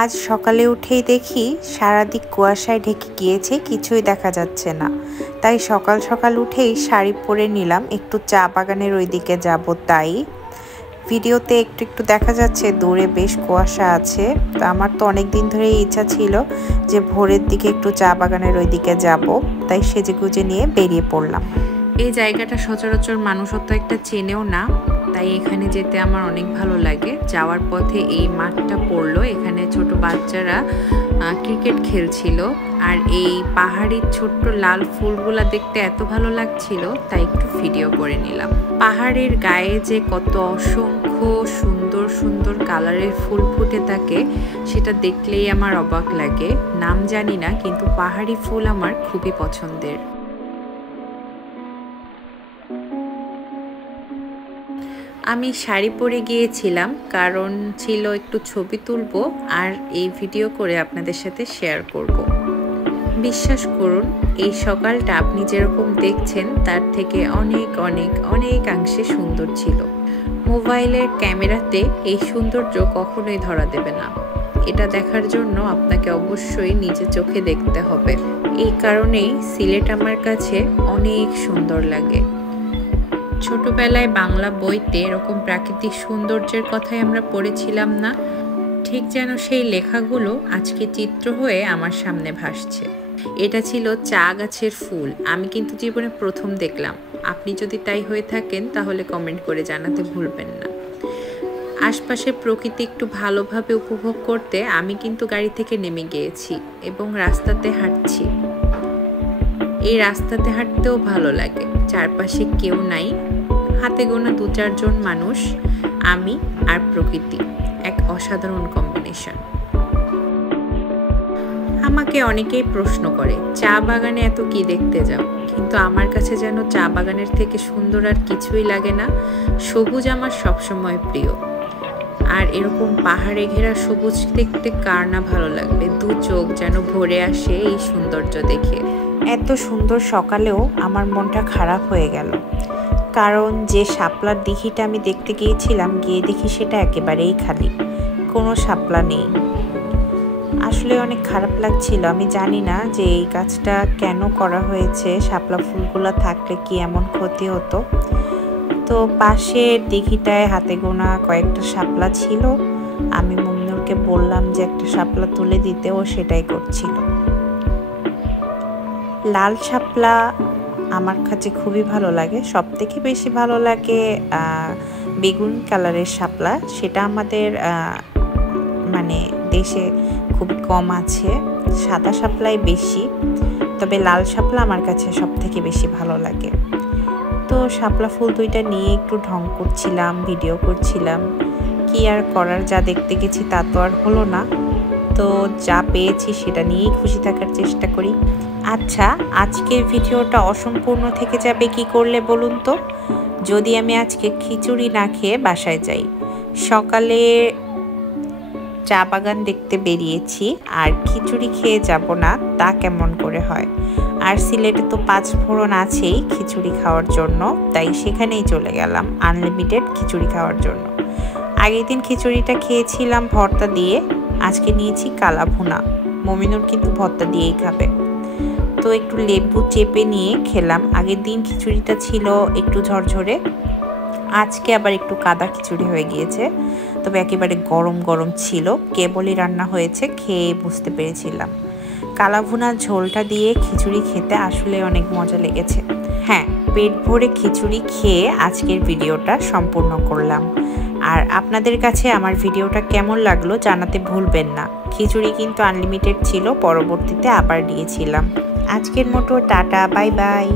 আজ সকালে উঠেই দেখি সারাদিক কুয়াশায় ঢেকে গিয়েছে, কিছুই দেখা যাচ্ছে না। তাই সকাল সকাল উঠেই শাড়ি পরে নিলাম, একটু চা বাগানের ওইদিকে যাব। তাই ভিডিওতে একটু একটু দেখা যাচ্ছে দূরে বেশ কুয়াশা আছে। তো আমার তো অনেক দিন ধরেই ইচ্ছা ছিল যে ভোরের দিকে একটু চা বাগানের ওইদিকে যাব, তাই সেজেগুজে নিয়ে বেরিয়ে পড়লাম। এই জায়গাটা সচরাচর মানুষ অত একটা চেনেও না, তাই এখানে যেতে আমার অনেক ভালো লাগে। যাওয়ার পথে এই মাঠটা পড়লো, এখানে ছোট বাচ্চারা ক্রিকেট খেলছিল। আর এই পাহাড়ি ছোট্ট লাল ফুলগুলা দেখতে এত ভালো লাগছিল, তাই একটু ভিডিও করে নিলাম। পাহাড়ের গায়ে যে কত অসংখ্য সুন্দর সুন্দর কালারের ফুল ফুটে থাকে সেটা দেখলেই আমার অবাক লাগে। নাম জানি না, কিন্তু পাহাড়ি ফুল আমার খুবই পছন্দের। আমি শাড়ি পরে গিয়েছিলাম, কারণ ছিল একটু ছবি তুলবো আর এই ভিডিও করে আপনাদের সাথে শেয়ার করব। বিশ্বাস করুন, এই সকালটা আপনি যেরকম দেখছেন তার থেকে অনেক অনেক অনেকাংশে সুন্দর ছিল। মোবাইলের ক্যামেরাতে এই সৌন্দর্য কখনোই ধরা দেবে না। এটা দেখার জন্য আপনাকে অবশ্যই নিজে চোখে দেখতে হবে। এই কারণেই সিলেট আমার কাছে অনেক সুন্দর লাগে। ছোটবেলায় বাংলা বইতে এরকম প্রাকৃতিক সৌন্দর্যের কথাই আমরা পড়েছিলাম না? ঠিক যেন সেই লেখাগুলো আজকে চিত্র হয়ে আমার সামনে ভাসছে। এটা ছিল চা গাছের ফুল, আমি কিন্তু জীবনে প্রথম দেখলাম। আপনি যদি তাই হয়ে থাকেন তাহলে কমেন্ট করে জানাতে ভুলবেন না। আশপাশের প্রকৃতি একটু ভালোভাবে উপভোগ করতে আমি কিন্তু গাড়ি থেকে নেমে গিয়েছি এবং রাস্তাতে হাঁটছি। এই রাস্তাতে হাঁটতেও ভালো লাগে, চারপাশে কেউ নাই, হাতে গোনা 2-4 জন মানুষ, আমি আর প্রকৃতি, এক অসাধারণ কম্বিনেশন। আমাকে অনেকেই প্রশ্ন করে চা বাগানে এত কি দেখতে যাও, কিন্তু আমার কাছে যেন চা বাগানের থেকে সুন্দর আর কিছুই লাগে না। সবুজ আমার সবসময় প্রিয়, আর এরকম পাহাড়ে ঘেরা সবুজ দেখতে কার না ভালো লাগবে। 2 চোখ যেন ভরে আসে এই সৌন্দর্য দেখে। এত সুন্দর সকালেও আমার মনটা খারাপ হয়ে গেল, কারণ যে শাপলার দিঘিটা আমি দেখতে গিয়েছিলাম, গিয়ে দেখি সেটা একেবারেই খালি, কোনো শাপলা নেই। আসলে অনেক খারাপ লাগছিল। আমি জানি না যে এই কাজটা কেন করা হয়েছে, শাপলা ফুলগুলো থাকলে কি এমন ক্ষতি হতো। তো পাশের দিঘিটায় হাতে গোনা কয়েকটা শাপলা ছিল, আমি মুমিনুরকে বললাম যে একটা শাপলা তুলে দিতে, ও সেটাই করছিল। লাল শাপলা আমার কাছে খুবই ভালো লাগে, সব থেকে বেশি ভালো লাগে বেগুন কালারের শাপলা। সেটা আমাদের মানে দেশে খুবই কম আছে, সাদা শাপলাই বেশি, তবে লাল শাপলা আমার কাছে সব থেকে বেশি ভালো লাগে। তো শাপলা ফুল 2টা নিয়ে একটু ঢং করছিলাম, ভিডিও করছিলাম। কি আর করার, যা দেখতে গেছি তা তো আর হলো না। তো যা পেয়েছি সেটা নিয়েই খুশি থাকার চেষ্টা করি। আচ্ছা, আজকের ভিডিওটা অসম্পূর্ণ থেকে যাবে কি করলে বলুন তো? যদি আমি আজকে খিচুড়ি না খেয়ে বাসায় যাই। সকালে চা বাগান দেখতে বেরিয়েছি আর খিচুড়ি খেয়ে যাব না, তা কেমন করে হয়? আর সিলেটে তো 5 ফোড়ন আছেই খিচুড়ি খাওয়ার জন্য, তাই সেখানেই চলে গেলাম আনলিমিটেড খিচুড়ি খাওয়ার জন্য। আগের দিন খিচুড়িটা খেয়েছিলাম ভর্তা দিয়ে, আজকে নিয়েছি কালা ভুনা। মুমিনুর কিন্তু ভর্তা দিয়েই খাবে, তো একটু লেবু চেপে নিয়ে খেলাম। আগের দিন খিচুড়িটা ছিল একটু ঝরঝরে, আজকে আবার একটু কাদা খিচুড়ি হয়ে গিয়েছে, তবে একেবারে গরম গরম ছিল। কেবলই রান্না হয়েছে, খেয়ে বুঝতে পেরেছিলাম। কালা ভুনা ঝোলটা দিয়ে খিচুড়ি খেতে আসলে অনেক মজা লেগেছে। হ্যাঁ, পেট ভরে খিচুড়ি খেয়ে আজকের ভিডিওটা সম্পূর্ণ করলাম। আর আপনাদের কাছে আমার ভিডিওটা কেমন লাগলো জানাতে ভুলবেন না। খিচুড়ি কিন্তু আনলিমিটেড ছিল, পরবর্তীতে আবার দিয়েছিলাম। আজকের মতো টাটা, বাই বাই।